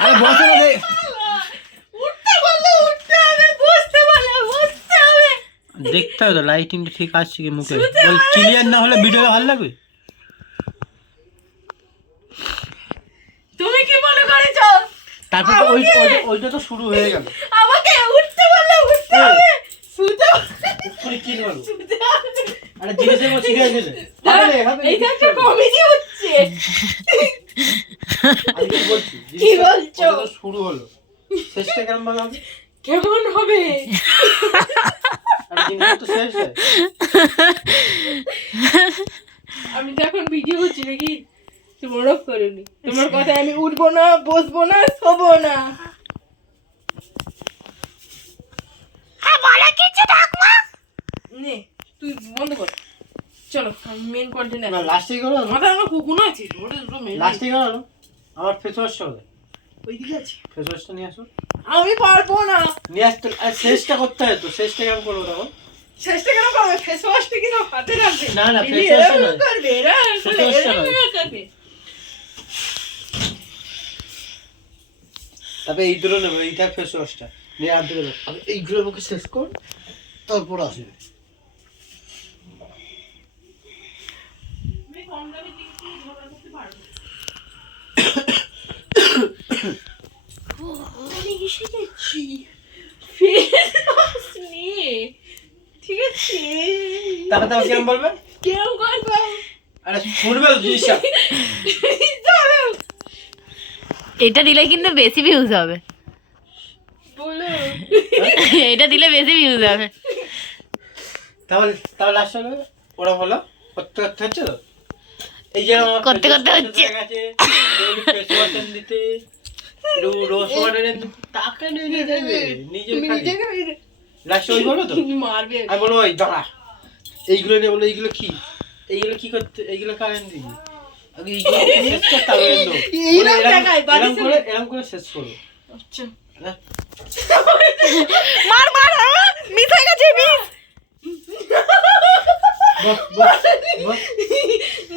আরে বসে না উঠতে বললে উঠতে হবে বসতে বললে বসতে হবে। দেখতে হবে তো লাইটিংটা ঠিক আসছে কি মুখে? বল ক্লিয়ার না হলে ভিডিওটা ভালো লাগবে? তুমি কি মনে করেছ? তারপর তো ওই ওইটা- তো শুরু হয়ে গেল। আমাকে উঠতে বললে উঠতে হবে। শুতে কি করব আরে জিনিসের মতো কমেডি হচ্ছে। আমি কি বলছি? শুরু হলো? শেষটা কেমন হবে? কেমন হবে? হয় আমি তো এখন ভিডিও করছি নাকি? তোমারও করিনি তোমার কথায় আমি উঠবো না বসবো না শোবো না। নে তুই বন্ধ কর। চলো মেন কন্টেন্ট না লাস্টে মাথা আমার কুকুনো আছে ওটা দুটো মেন লাস্টে গেল? আমার ফেস হবে ওইদিকে আছে। ফেস ওয়াশটা নিয়ে আসো। আমি পারব না। নিয়ে আসতে শেষটা করতে হয় তো শেষটা কেমন করব তখন? কেন করবে? ফেস ওয়াশটা হাতে রাখবে না, না, করবে নেব এইটা ফেস ওয়াশটা নিয়ে আনতে দেবো। আমি এইগুলো মুখে শেষ কর তারপর আসবে আমি কম দামে জিনিস নিয়ে ঝগড়া করতে পারব। আমি এসে গেছি। Face wash নিয়ে। ঠিক আছে তারপর তারপর কেমন বলবে করব আরে শুনবে জিনিসটা। এটা দিলে কিন্তু বেশি ভিউজ হবে। বলো। এটা দিলে বেশি ভিউজ হবে। তাহলে তাহলে লাস্ট হলো ওরা বলো করতে করতে হচ্ছে তো? এই যে আমার করতে করতে হচ্ছে। দিতে। টাকা নিয়ে নিজেকে মেরে- লাস্ট ওই বলো তো? মারবে। আমি বলব ওই দাঁড়া। এইগুলো নিয়ে বলো এইগুলো কি? এইগুলো কি করতে এইগুলো কারেন্ট দিবি আগে এইগুলো শেষ কর তারপরে দেবো। এইরকম বলে এরকম- করে এরকম করে শেষ করো। আচ্ছা। হ্যাঁ? মার মার মিস হয়ে গেছে মিস বস বস বস।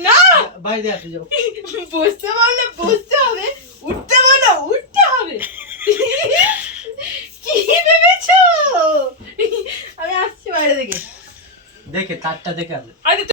না। বাইরে আসে যাও। বসতে বললে বসতে হবে উঠতে বলো উঠতে হবে কি ভেবেছো আমি আসছি বাইরে থেকে দেখে তারটা দেখে আসে আরে